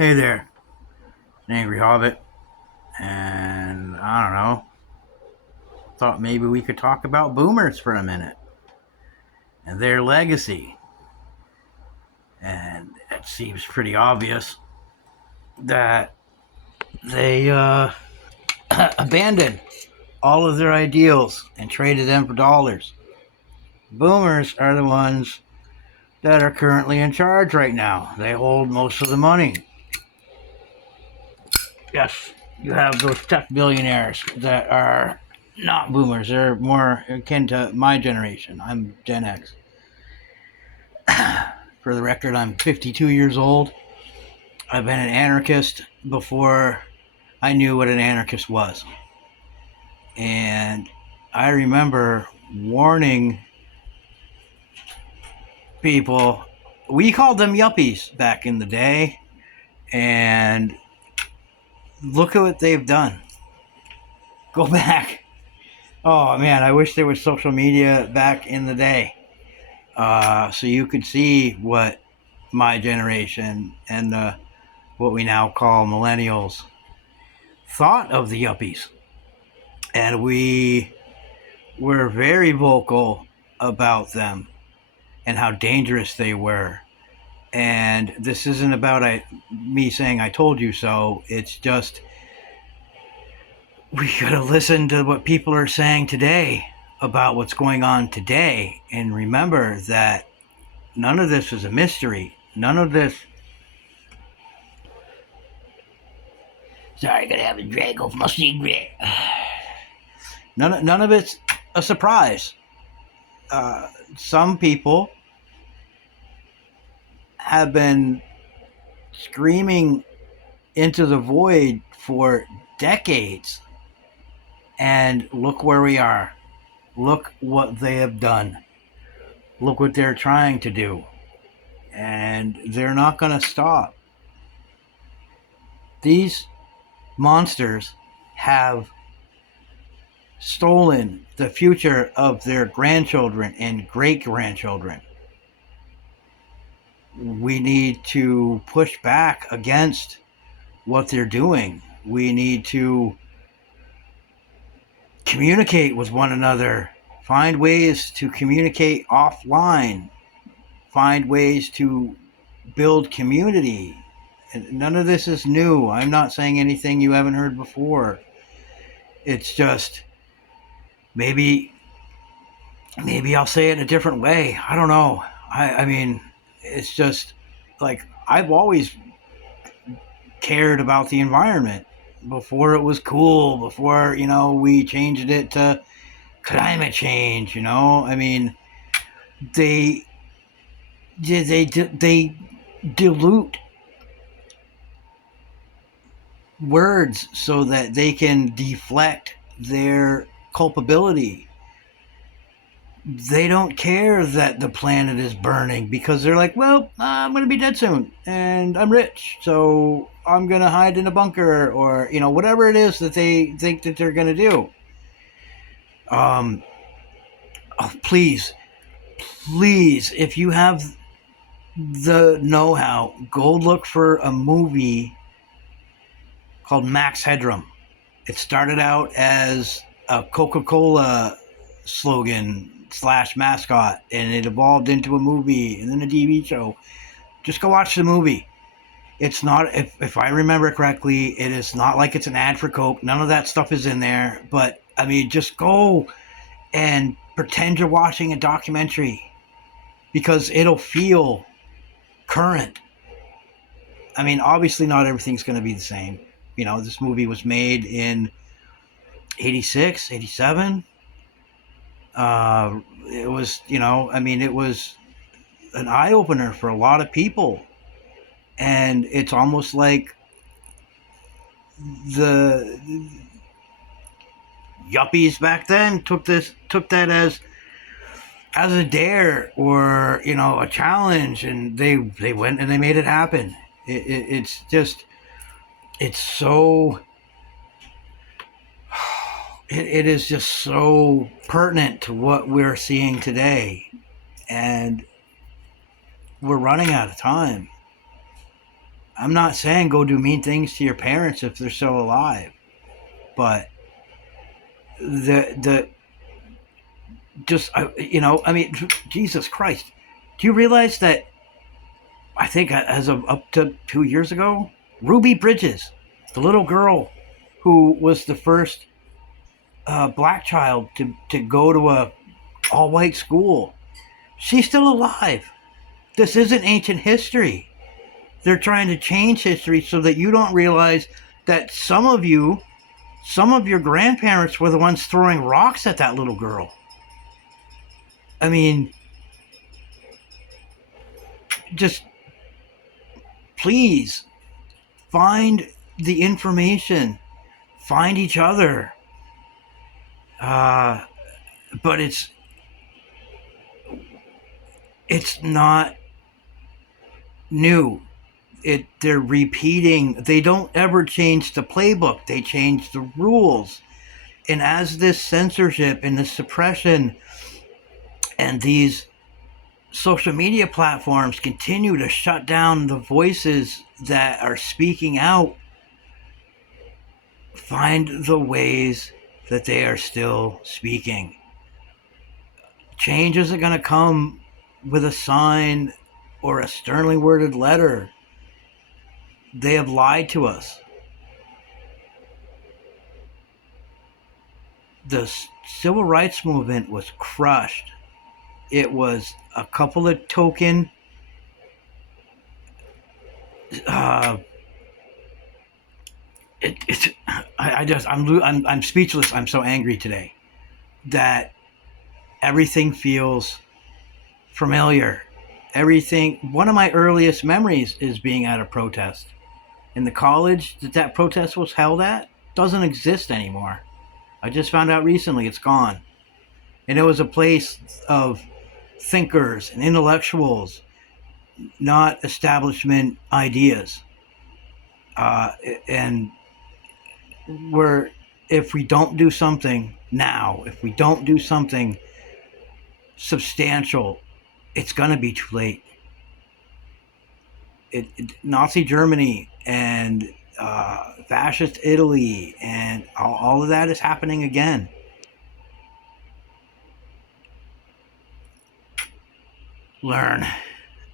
Hey there, an Angry Hobbit, and I don't know, thought maybe we could talk about boomers for a minute and their legacy. And it seems pretty obvious that they abandoned all of their ideals and traded them for dollars. Boomers are the ones that are currently in charge right now. They hold most of the money. Yes, you have those tech billionaires that are not boomers. They're more akin to my generation. I'm Gen X. For the record, I'm 52 years old. I've been an anarchist before I knew what an anarchist was. And I remember warning people. We called them yuppies back in the day. And look at what they've done. Go back. Oh man, I wish there was social media back in the day. So you could see what my generation and what we now call millennials thought of the yuppies. And we were very vocal about them and how dangerous they were. And this isn't about me saying I told you so. It's just we gotta listen to what people are saying today about what's going on today and remember that none of this is a mystery. None of this. Sorry, I gotta have a drag off my cigarette. None of it's a surprise. Some people have been screaming into the void for decades. And look where we are. Look what they have done. Look what they're trying to do. And they're not going to stop. These monsters have stolen the future of their grandchildren and great grandchildren. We need to push back against what they're doing. We need to communicate with one another, find ways to communicate offline, find ways to build community. And none of this is new. I'm not saying anything you haven't heard before. It's just maybe I'll say it in a different way. I don't know. I mean, it's just like I've always cared about the environment before it was cool, before, we changed it to climate change, I mean, they dilute words so that they can deflect their culpability. They don't care that the planet is burning because they're like, well, I'm going to be dead soon and I'm rich, so I'm going to hide in a bunker or, whatever it is that they think that they're going to do. Please, if you have the know-how, go look for a movie called Max Headroom. It started out as a Coca-Cola slogan / mascot, and it evolved into a movie and then a TV show. Just go watch the movie. It's not, if I remember correctly, it is not like it's an ad for Coke. None of that stuff is in there. But, I mean, just go and pretend you're watching a documentary because it'll feel current. I mean, obviously not everything's going to be the same. This movie was made in 86, 87. It was, it was an eye-opener for a lot of people. And it's almost like the yuppies back then took that as a dare or, a challenge, and they went and they made it happen. It's just, it's so, it is just so pertinent to what we're seeing today. And we're running out of time. I'm not saying go do mean things to your parents if they're still alive, but the just I mean, Jesus Christ, do you realize that? I think as of up to 2 years ago, Ruby Bridges, the little girl who was the first black child to go to a all white school, she's still alive. This isn't ancient history. They're trying to change history so that you don't realize that some of your grandparents were the ones throwing rocks at that little girl. I mean, just please find the information, find each other. But it's not new. They're repeating. They don't ever change the playbook. They change the rules. And as this censorship and this suppression and these social media platforms continue to shut down the voices that are speaking out, find the ways that they are still speaking. Change isn't going to come with a sign or a sternly worded letter. They have lied to us. The civil rights movement was crushed. It was a couple of token I'm speechless. I'm so angry today that everything feels familiar. Everything. One of my earliest memories is being at a protest. And the college that protest was held at doesn't exist anymore. I just found out recently it's gone. And it was a place of thinkers and intellectuals, not establishment ideas. And where if we don't do something now, if we don't do something substantial, it's going to be too late. Nazi Germany and fascist Italy and all of that is happening again. Learn,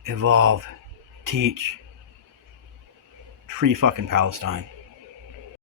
evolve, teach. Free fucking Palestine.